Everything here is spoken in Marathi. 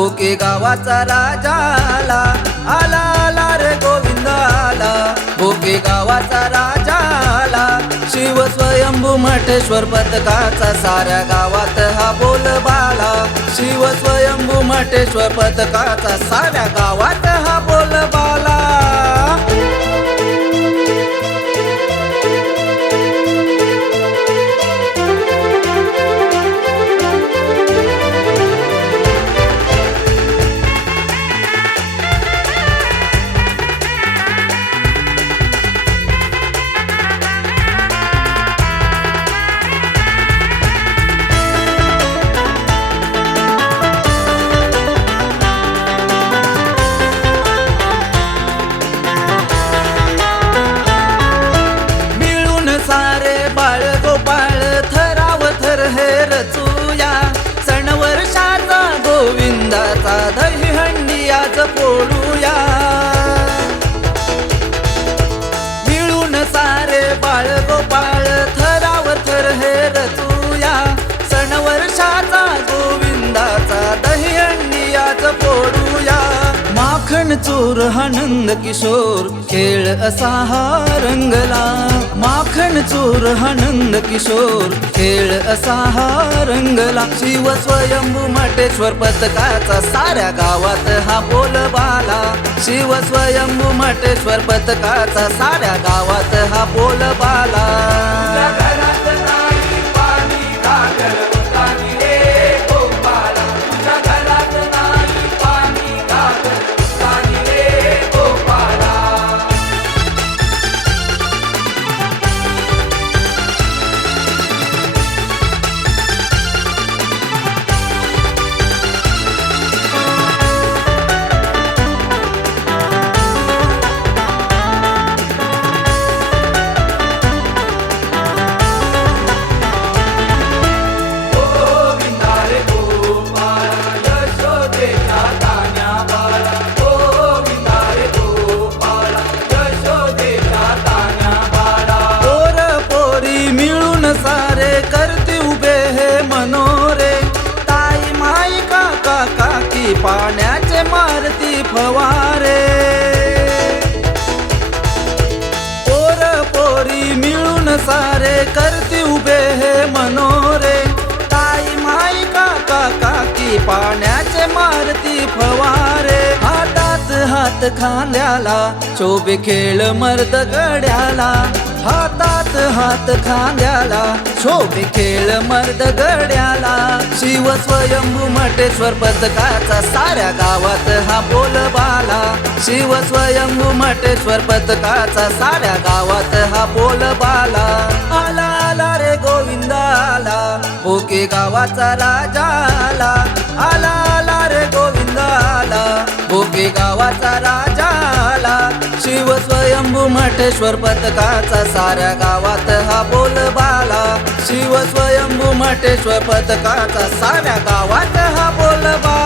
भोके गावाचा राजा आला, आला आला रे गोविंद आला, भोके गावाचा राजा आला, शिव स्वयंभू मठेश्वर पथकाचा साऱ्या गावात हा बोलबाला, शिव स्वयंभू मठेश्वर पथकाचा साऱ्या गावात हा बोलबाला. सारे बाळ गोपाळ थराव थर हे रचूया, सण वर्षाचा गोविंदाचा दहीहंडी आज फोडूया. मिळून सारे बाळ गोपाळ थराव थर हे रचूया, सण वर्षाचा गोविंदाचा दहीहंडी आज फोडूया. माखन चोर हा नंद किशोर खेळ असा हा रंगला, माखन चोर हा नंद किशोर खेळ असा हा रंगला, शिव स्वयंभू मठेश्वर पथकाचा साऱ्या गावात हा बोलबाला, शिव स्वयंभू मठेश्वर पथकाचा साऱ्या गावात हा बोलबाला. सारे करते उभे हे मनोरे, ताई माई काका काकी पाण्याचे मारती फवारे. पोर पोरी मिळून सारे करते उभे हे मनोरे, ताई माई काका काकी पाण्याचे मारती फवारे. हातात हात खांद्याला शोभे खेळ मर्द गड्याला, हातात हात खांद्याला शोभे खेळ मर्द गड्याला, शिव स्वयंभू मठेश्वर पथकाचा साऱ्या गावात हा बोलबाला, शिव स्वयंभू मठेश्वर पथकाचा साऱ्या गावात हा बोलबाला. आला आला रे गोविंद आला, भोके गावाचा राजा आला, आला आला रे गोविंद आला, भोके गावाचा राजा आला, शिव स्वयंभू मठेश्वर पथकाचा साऱ्या गावात हा बोलबाला, शिव स्वयंभू मठेश्वर पथकाचा साऱ्या गावात हा बोलबाला.